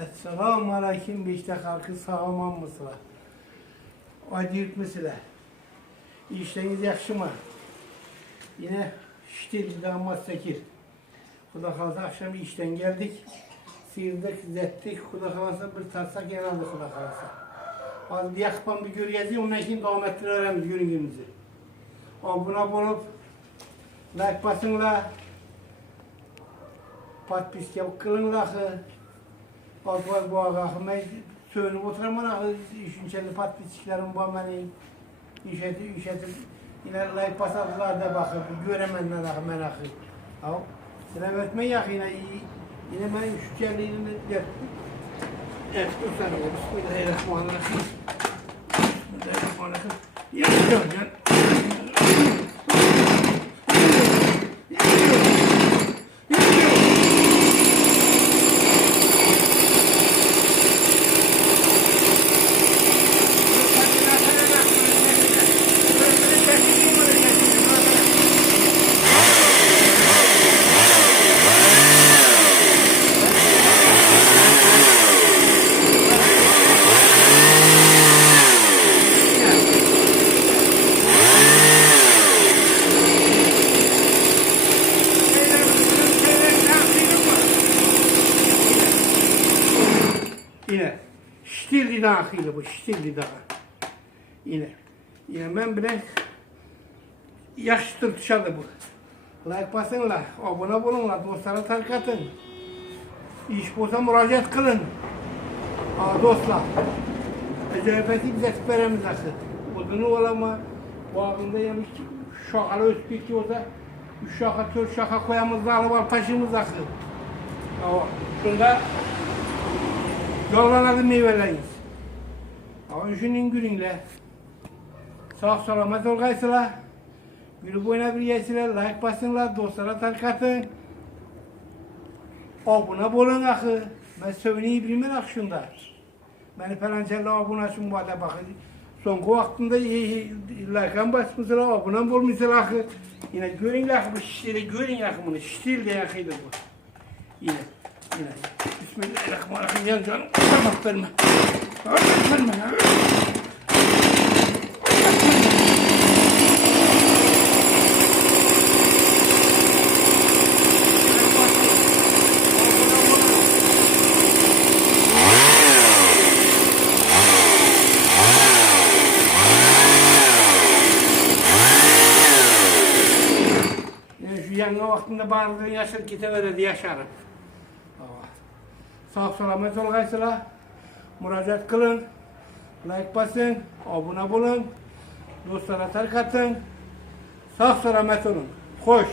Esselamu Aleyküm beşte halkı sağlaman mısıla. Aydı yürütmesiyle. İşleriniz yakşı mı? Yine şiştirdi damat sekir. Kuda kalsa akşam işten geldik. Sıyırdık, zettik. Kuda kalsa bir tarsak yanaldı kuda kalsa. Az bir yakıpan bir görüyezi, ondan için devam ettirelim günümüzü. Abone olup, like basınla, patpis yapıp kılınla. Alpar bu ağa, ben söyleyip oturamam ağa, üçünceli patpisçilerim var beni. İşetip, yine like basarlar da bakıp, göremenler ağa, ben ağı. Selam etmeyin ya, yine benim üçünceliğini de tutarım. Bismillahirrahmanirrahim. Bismillahirrahmanirrahim. Yapacağım ya. Yine şiştirdi dahili bu, şiştirdi daha. Yine ben bile yakıştır dışarıda bu. Like basınlar, abone olunlar, dostlara tarikatın. İş olsa müracaat kılın. Dostlar. Ecevbeti bize süperemiz nasıl. Odunu olama, bağında yemiş, şakalı özgürlükü olsa, 3 şaka, 4 şaka koyamız da alıp taşımız nasıl. Şunda yollanadı meyveleriniz. Üçünün gününle sağ selamet olgaysılar. Gülüp oynayabilirsiniz, like basınlar, dostlara tarikatın. Abone olun akı. Ben söyleyi bilmem akı şunda. Beni falancalı abone olsun bu arada bakın. Son vaktinde like'an basmışlar, abone olmuşlar akı. Yine görün akı bu şişleri, görün akı bunu. Şiştir de akıydı bu. Yine. Bismillahirrahmanirrahim. Yan canım. Tamam verme. Verme. Şu yanga vaktinde bağırdığın yaşar giteverdi yaşarım. Sağ selamet olgaysılar. Müracaat kılın. Like basın. Abone olun. Dostlara tarikatın. Sağ selamet olun. Hoş.